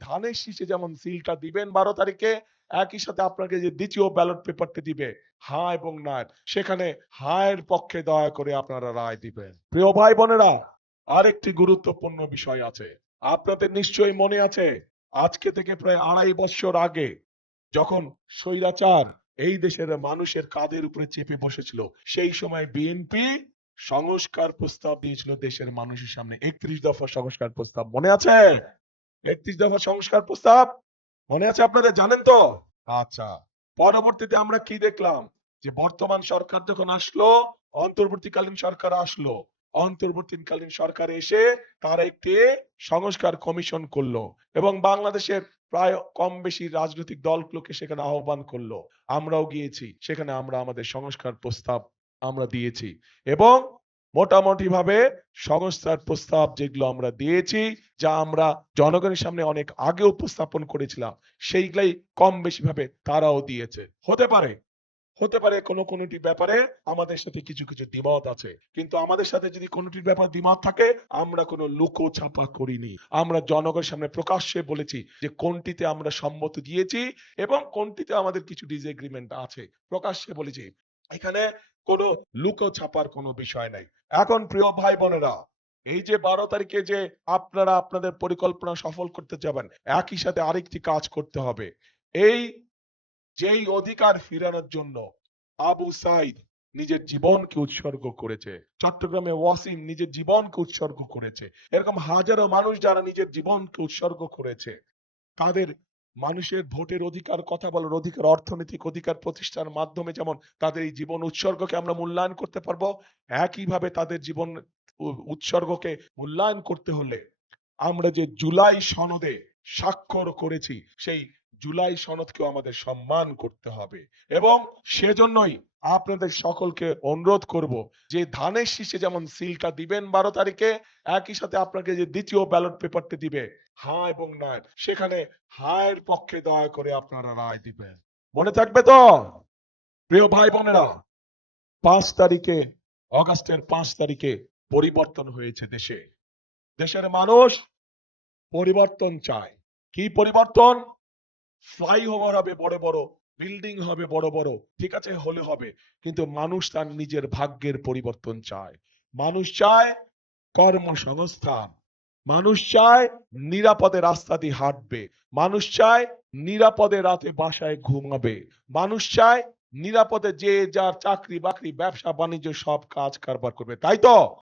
ধানের শীষে যেমন সিলটা দিবেন ১২ তারিখে, একই সাথে আপনাকে যে দ্বিতীয় ব্যালট পেপারটি দিবে হ্যাঁ এবং না, সেখানে হ্যাঁ এর পক্ষে দয়া করে আপনারা রায় দিবেন। প্রিয় ভাই বোনেরা, আরেকটি গুরুত্বপূর্ণ বিষয় আছে। আপনাদের নিশ্চয়ই মনে আছে, আজকে থেকে প্রায় ২.৫ বছর আগে যখন স্বৈরাচার এই দেশের মানুষের কাঁধের উপরে চেপে বসেছিল, সেই সময় বিএনপি সংস্কার প্রস্তাব দিয়েছিল দেশের মানুষের সামনে। ৩১ দফা সংস্কার প্রস্তাব মনে আছে? ৩১ দফা সংস্কার প্রস্তাব মনে আছে আপনাদের, জানেন তো? আচ্ছা, পরবর্তীতে আমরা কি দেখলাম, যে বর্তমান সরকার যখন আসলো, অন্তর্বর্তীকালীন সরকার আসলো, অন্তর্বর্তীকালীন সরকার এসে তারা একটি সংস্কার কমিশন করলো এবং বাংলাদেশের প্রায় কম বেশি রাজনৈতিক দলগুলোকে সেখানে আহ্বান করলো। আমরাও গিয়েছি সেখানে, আমরা আমাদের সংস্কার প্রস্তাব আমরা দিয়েছি এবং মোটামুটি ভাবে সংস্কার প্রস্তাব যেগুলো আমরা দিয়েছি, যা আমরা জনগণের সামনে অনেক আগে উপস্থাপন করেছিলাম, সেইগুলাই কম বেশি ভাবে তারাও দিয়েছে। হতে পারে কোনটি ব্যাপারে আমাদের সাথে কিছু কিছু দ্বিমত আছে, কিন্তু আমাদের সাথে যদি কোনটির ব্যাপারে দ্বিমত থাকে, আমরা কোনো লুকো ছাপা করিনি। আমরা জনগণের সামনে প্রকাশ্যে বলেছি যে কোনটিতে আমরা সম্মত দিয়েছি এবং কোনটিতে আমাদের কিছু ডিসএগ্রিমেন্ট আছে, প্রকাশ্যে বলেছি। এখানে কোনো লুকো ছাপার কোনো বিষয় নাই। এখন প্রিয় ভাই বোনেরা, এই যে ১২ তারিখে যে আপনারা আপনাদের পরিকল্পনা সফল করতে যাবেন, একই সাথে আরেকটি কাজ করতে হবে। এই যেই অধিকার ফিরানোর জন্য আবু সাইদ নিজের জীবনকে উৎসর্গ করেছে, চট্টগ্রামে ওয়াসিম নিজের জীবনকে উৎসর্গ করেছে, এরকম হাজারো মানুষ যারা নিজের জীবনকে উৎসর্গ করেছে, তাদের মানুষের ভোটের অধিকার, কথা বলার অধিকার, অর্থনৈতিক অধিকার প্রতিষ্ঠার মাধ্যমে যেমন তাদের এই জীবন উৎসর্গকে আমরা মূল্যায়ন করতে পারবো, একইভাবে তাদের জীবন উৎসর্গকে মূল্যায়ন করতে হলে আমরা যে জুলাই সনদে স্বাক্ষর করেছি, সেই জুলাই সনদকেও আমাদের সম্মান করতে হবে এবং সেজন্যই আপনাদের সকলকে অনুরোধ করব যে ধানের শীষে যেমন সিলটা দিবেন ১২ তারিখে, একই সাথে আপনাকে যে দ্বিতীয় ব্যালট পেপারটি দিবে হ্যাঁ এবং না, সেখানে হ্যাঁ এর পক্ষে দয়া করে আপনারা রায় দিবেন। মনে থাকবে তো? প্রিয় ভাই বোনেরা, ৫ তারিখে, অগাস্টের ৫ তারিখে পরিবর্তন হয়েছে দেশে। দেশের মানুষ পরিবর্তন চায়। কি পরিবর্তন? ফ্লাইওভার হবে বড় বড়, বিল্ডিং হবে বড় বড়, ঠিক আছে, হলে হবে, কিন্তু মানুষ তার নিজের ভাগ্যের পরিবর্তন চায়। মানুষ চায় কর্মসংস্থান, মানুষ চায় নিরাপদে রাস্তা দিয়ে হাঁটবে, মানুষ চায় নিরাপদে রাতে বাসায় ঘুমাবে, মানুষ চায় নিরাপদে যে যার চাকরি বাকরি ব্যবসা বাণিজ্য সব কাজ কারবার করবে, তাই তো?